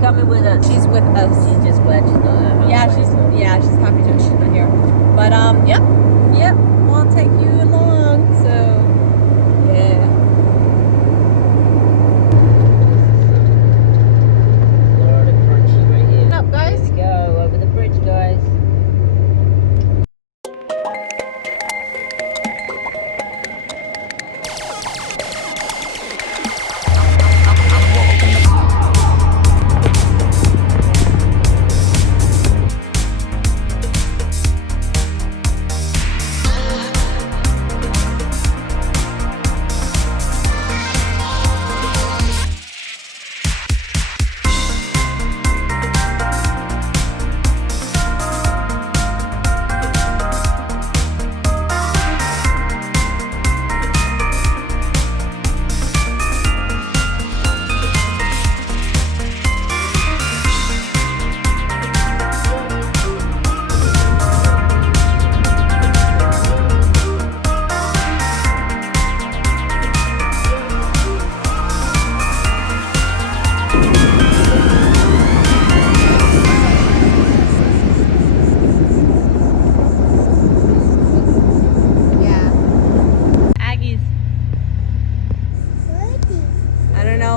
coming with us. She's with us. She's just glad she's not at home. Yeah, she's happy that she's not here. But yep, we'll take you along. So yeah. Florida crunchy right here. What's up, guys? Here we go over the bridge, guys.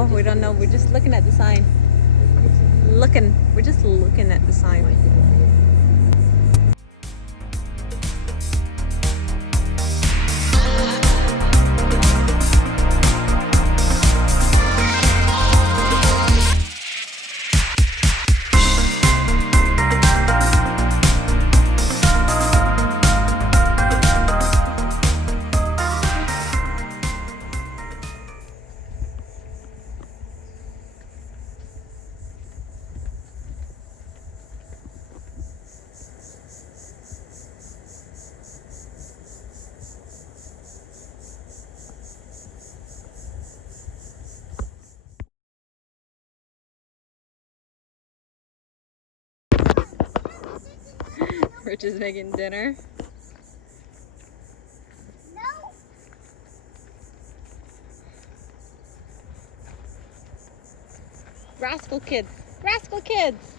We don't know. We're just looking at the sign. We're just looking at the sign. We're just making dinner. No. Rascal kids. Rascal kids.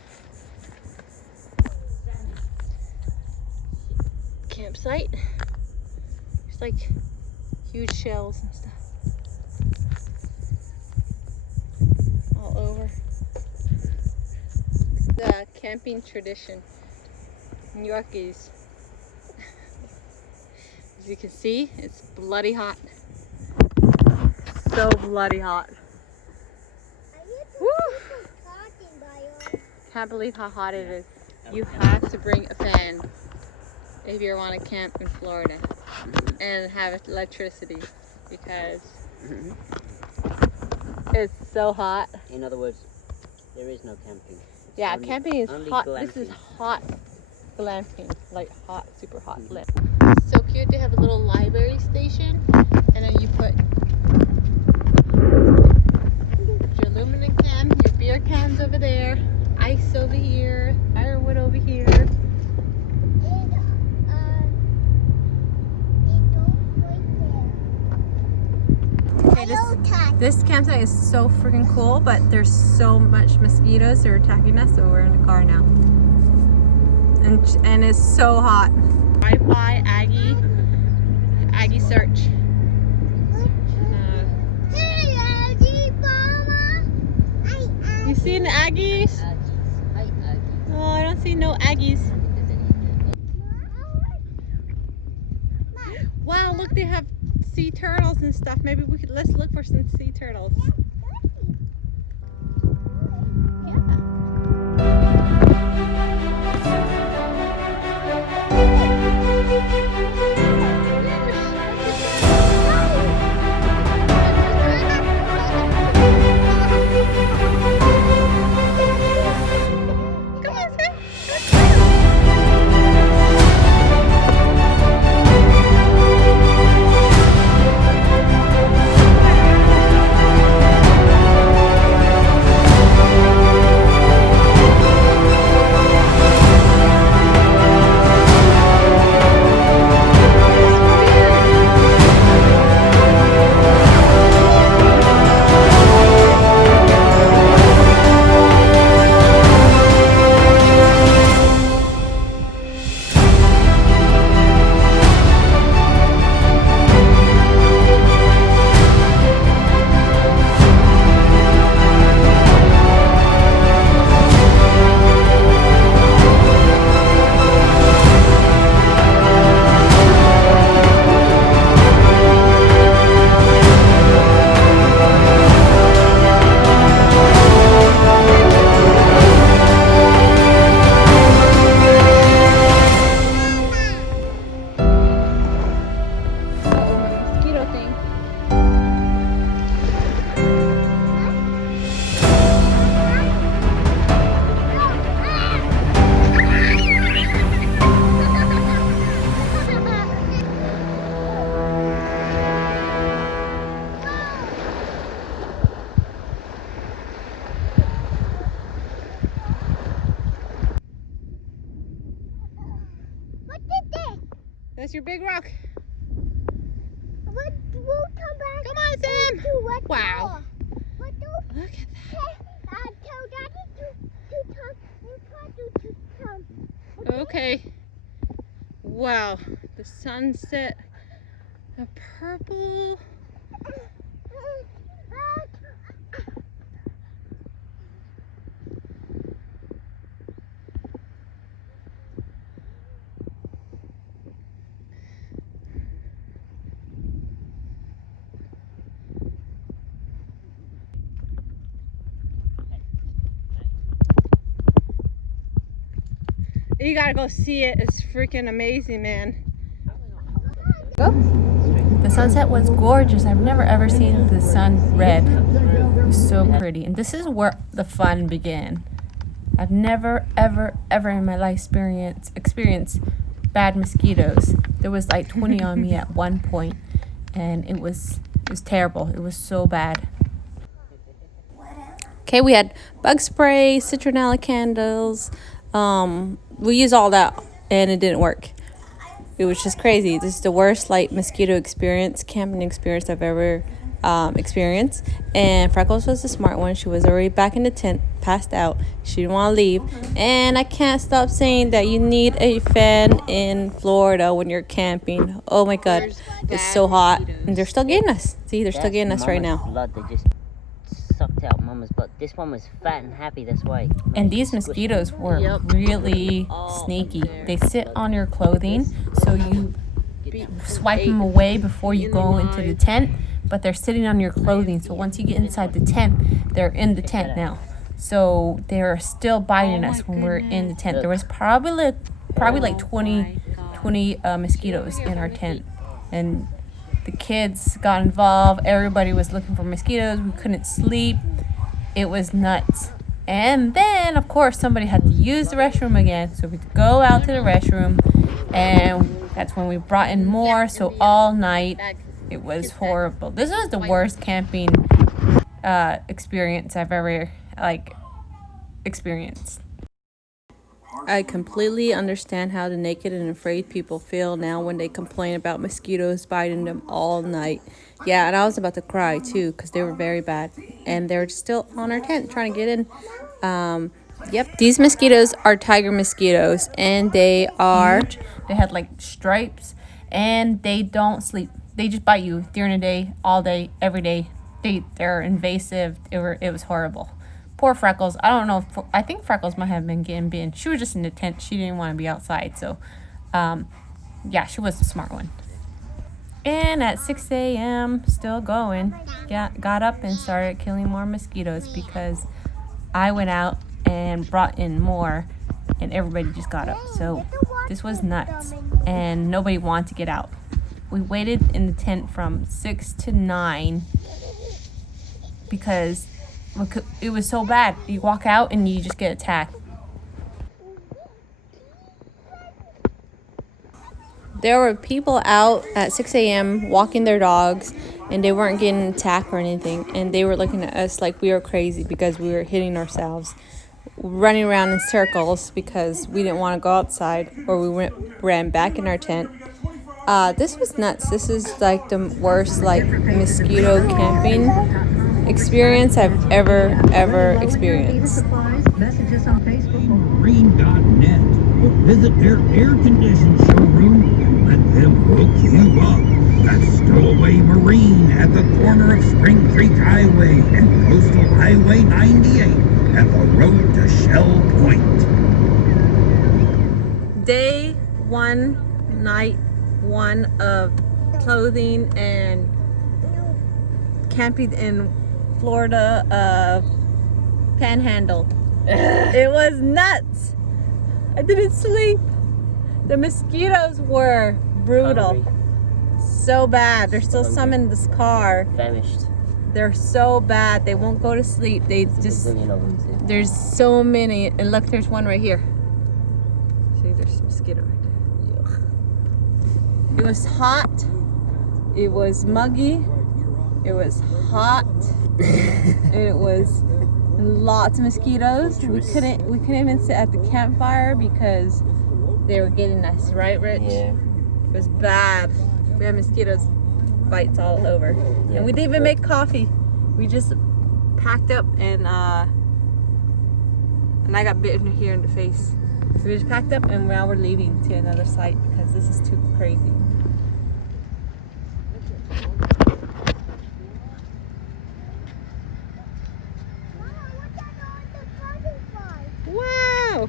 Campsite. There's like huge shells and stuff all over. The camping tradition. New Yorkies. As you can see, it's bloody hot. So bloody hot. Woo! Can't believe how hot it is. You have to bring a fan if you want to camp in Florida and have electricity because it's so hot. In other words, there is no camping. It's yeah, camping is hot. glamping. This is hot glamping, like hot, super hot glamping. So cute. They have a little library station, and then you put your aluminum can, your beer cans over there, ice over here, firewood over here. Okay, this campsite is so freaking cool, but there's so much mosquitoes that are attacking us, so we're in the car now. And it's so hot. Wi-Fi, Aggie search. Hey, Aggie, Mama. Hi, You seen the Aggies? Hi, Aggie. Oh, I don't see no Aggies. Wow, look, they have sea turtles and stuff. Maybe let's look for some sea turtles. That's your big rock. We'll come back. Come on, Sam. To what Wow. door? What door? Look at that. Tell Daddy to come and try to come. Okay. Wow. The sunset. The purple. You gotta go see it. It's freaking amazing, man. The sunset was gorgeous. I've never ever seen the sun red. It was so pretty. And this is where the fun began. I've never, ever, ever in my life experienced bad mosquitoes. There was like 20 on me at one point, and it was terrible. It was so bad. Okay, we had bug spray, citronella candles. We used all that, and it didn't work. It was just crazy. This is the worst mosquito camping experience I've ever experienced. And Freckles was the smart one. She was already back in the tent, passed out. She didn't want to leave. And I can't stop saying that you need a fan in Florida when you're camping. Oh my God, it's so hot, and they're still getting us. See, they're still getting us right now. Blood, they just sucked out Mama's butt. This one was fat and happy, that's why. And these mosquitoes were really sneaky. They sit on your clothing, so you swipe them away before you go into the tent, but they're sitting on your clothing. So once you get inside the tent, they're in the tent now. So they're still biting us when we're in the tent. There was probably like 20 mosquitoes in our tent. And the kids got involved. Everybody was looking for mosquitoes. We couldn't sleep. It was nuts. And then, of course, somebody had to use the restroom again. So we had to go out to the restroom. And that's when we brought in more. So all night, it was horrible. This was the worst camping experience I've ever, experienced. I completely understand how the naked and afraid people feel now when they complain about mosquitoes biting them all night. Yeah, and I was about to cry too because they were very bad. And they're still on our tent trying to get in. Yep, these mosquitoes are tiger mosquitoes, and they are huge. They had stripes, and they don't sleep. They just bite you during the day, all day, every day. They're invasive. It was horrible. Poor Freckles. I don't know. I think Freckles might have been getting bitten. She was just in the tent. She didn't want to be outside. So, yeah, she was the smart one. And at 6 a.m., still going, got up and started killing more mosquitoes because I went out and brought in more, and everybody just got up. So this was nuts, and nobody wanted to get out. We waited in the tent from 6 to 9 because it was so bad. You walk out and you just get attacked. There were people out at 6 a.m. walking their dogs, and they weren't getting attacked or anything. And they were looking at us like we were crazy because we were hitting ourselves, running around in circles because we didn't want to go outside, or we ran back in our tent. This was nuts. This is the worst mosquito camping experience I've ever experienced. Messages on Facebook. Marine.net. Visit their air-conditioned showroom. Let them hook you up. That's Stowaway Marine at the corner of Spring Creek Highway and Coastal Highway 98 at the road to Shell Point. Day 1, night 1 of clothing and camping in Florida Panhandle. It was nuts. I didn't sleep. The mosquitoes were brutal. So bad. There's still some in this car. Famished. They're so bad. They won't go to sleep. There's so many. And look, there's one right here. See, there's a mosquito right there. It was hot. It was muggy. It was hot. It was lots of mosquitoes. We couldn't even sit at the campfire because they were getting us, right, Rich? Yeah. It was bad. We had mosquitoes bites all over. And we didn't even make coffee. We just packed up and I got bitten here in the face. So we just packed up and now we're leaving to another site because this is too crazy. Wow!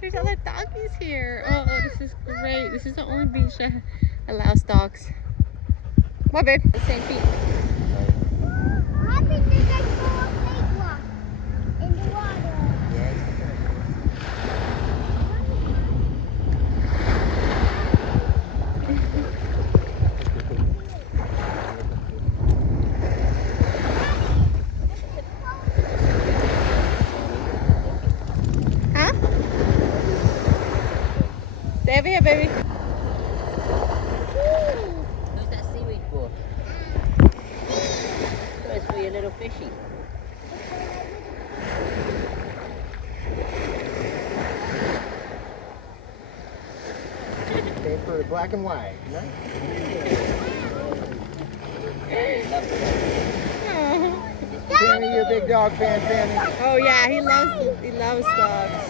There's other doggies here. Oh, this is great. This is the only beach that allows dogs. What, babe? The same feet. Happy to get to a big one in the water. Huh? Stay over here, baby. Who's that seaweed for? It's for your little fishy. Okay, for the black and white, you know? Fanny, you a big dog fan, Fanny? Oh yeah, he loves dogs.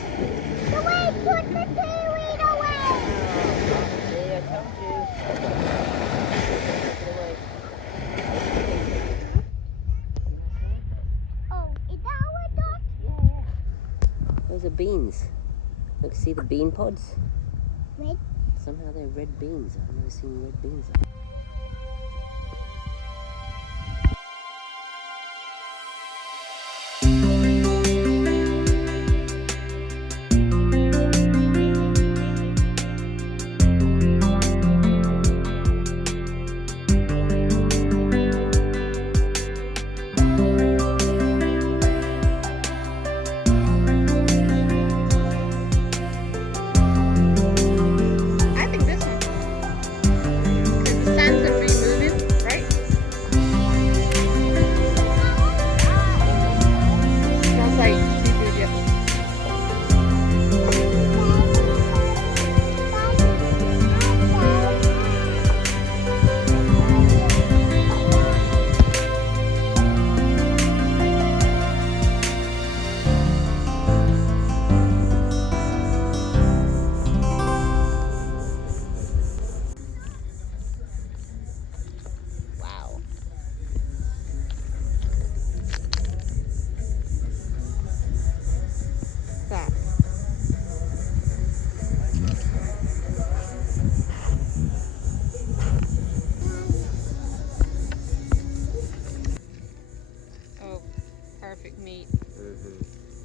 The way put the seaweed away. See, I told you. Put it away. Oh, is that our dog? Yeah. Those are beans. Look, see the bean pods? Red. Somehow they're red beans. I've never seen red beans. I think this one. Because the sands are free moving, right? Smells like seafood, yeah. Wow. That. Oh, perfect meat.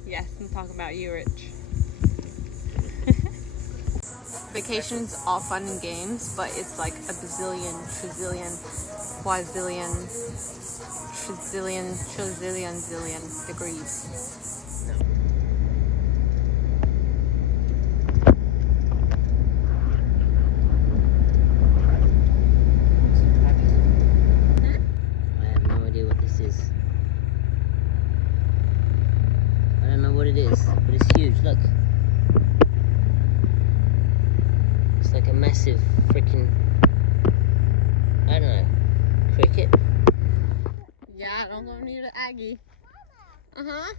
Yes, I'm talking about you, Rich. Vacation's all fun and games, but it's like a bazillion, trazillion, quadrillion, zillion degrees. I have no idea what this is. I don't know what it is, but it's huge. Look. It's like a massive freaking, I don't know, cricket. Yeah, don't go near the Aggie. Uh-huh.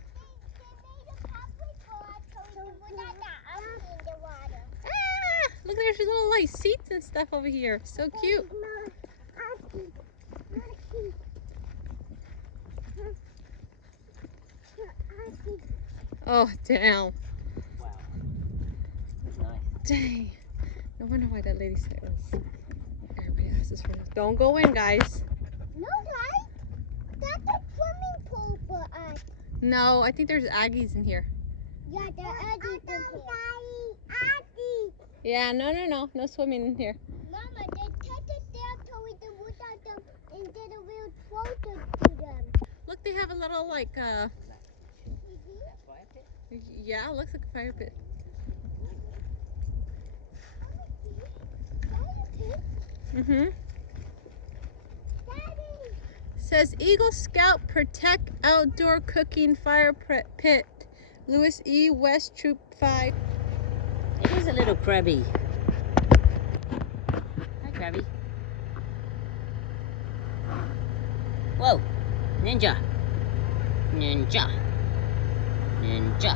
Ah, look, there's little like seats and stuff over here. So cute. Oh, damn. Wow. Nice. Dang. No wonder why that lady said it was. Everybody has this for us. Don't go in, guys. No, guys. That's a swimming pool for us. No, I think there's Aggies in here. Yeah, the Aggies in here. Yeah, no swimming in here. Mama, they take us there so we can look at them and get a real closer to them. Look, they have a little like yeah, it looks like a fire pit. Mhm. Says Eagle Scout protect outdoor cooking fire pit. Lewis E. West Troop 5. It is a little crabby. Hi, crabby. Whoa, ninja. Ninja. Ninja.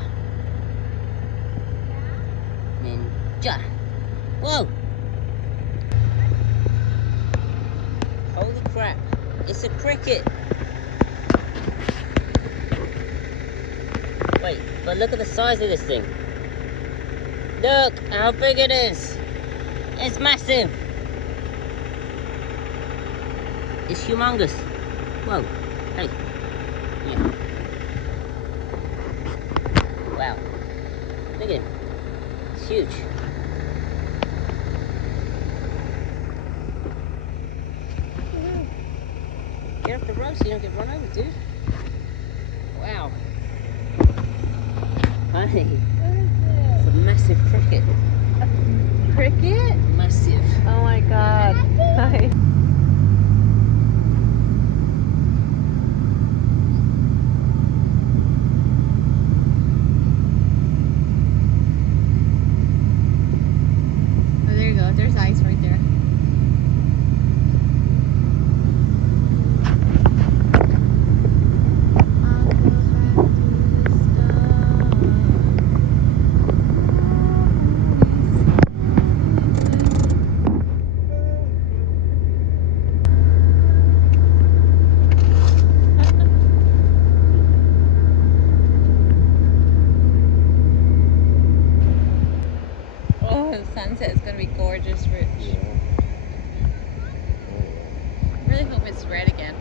Ninja. Whoa. Holy crap. It's a cricket. Wait, but look at the size of this thing. Look how big it is. It's massive. It's humongous. Whoa. Hey. Yeah. Wow. Look at him. It's huge. Get off the road so you don't get run over, dude. Wow. Honey. It's a massive cricket. Cricket? Massive. Oh my god. Hi. Oh, there you go. There's ice right there. Sunset is going to be gorgeous, Rich. I really hope it's red again.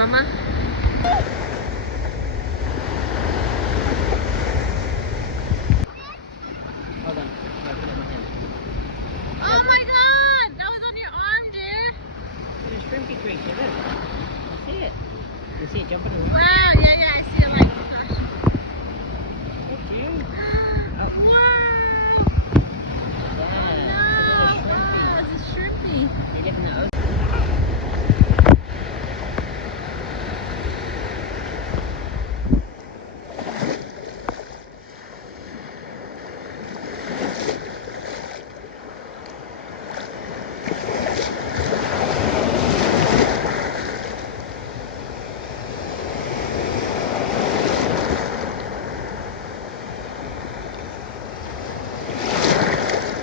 Mama. Hold on. Oh my god! That was on your arm, dear! It's a shrimpy creature, look. You see it? You see it jumping around? Wow, yeah, I see it like flashing. Okay. Oh. Wow! Yeah. It's a shrimpy. They live in the ocean.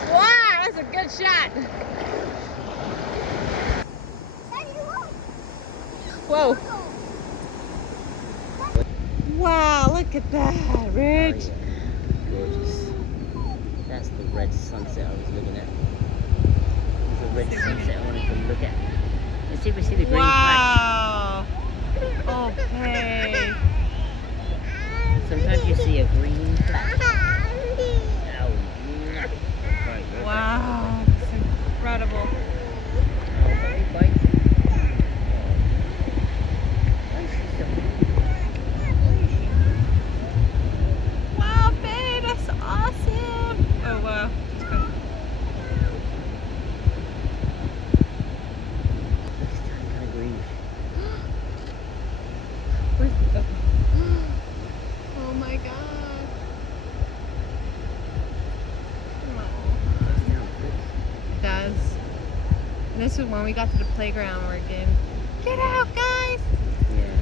Wow, that's a good shot. Whoa. Wow, look at that, Rich. Oh, yeah. Gorgeous. That's the red sunset I was looking at. It's a red sunset I wanted to look at. Let's see if we see the green flag. Wow. Okay. you see a green flag? Oh, Wow, it's incredible. Wow, babe, that's awesome. Oh, wow. It's good. Kind of green. Where's the... Oh my god. It does. And this is when we got to the playground. We're getting, get out, guys! Yeah.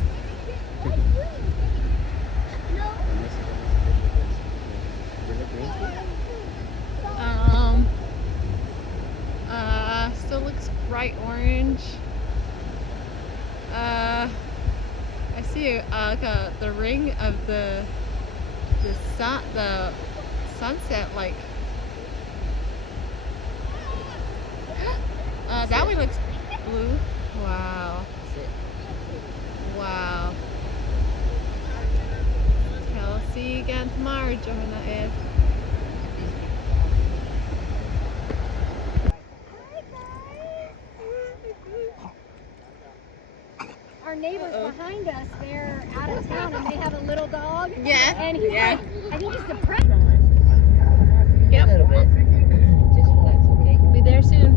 Still looks bright orange. I see the ring of the sunset, like that one looks blue. Wow. Wow. Okay, I'll see you again tomorrow, Johanna. Our neighbors behind us, they're out of town and they have a little dog. Yeah. And he's Yeah. like, I think he's depressed. Yep. A little bit. Just relax, okay? Be there soon.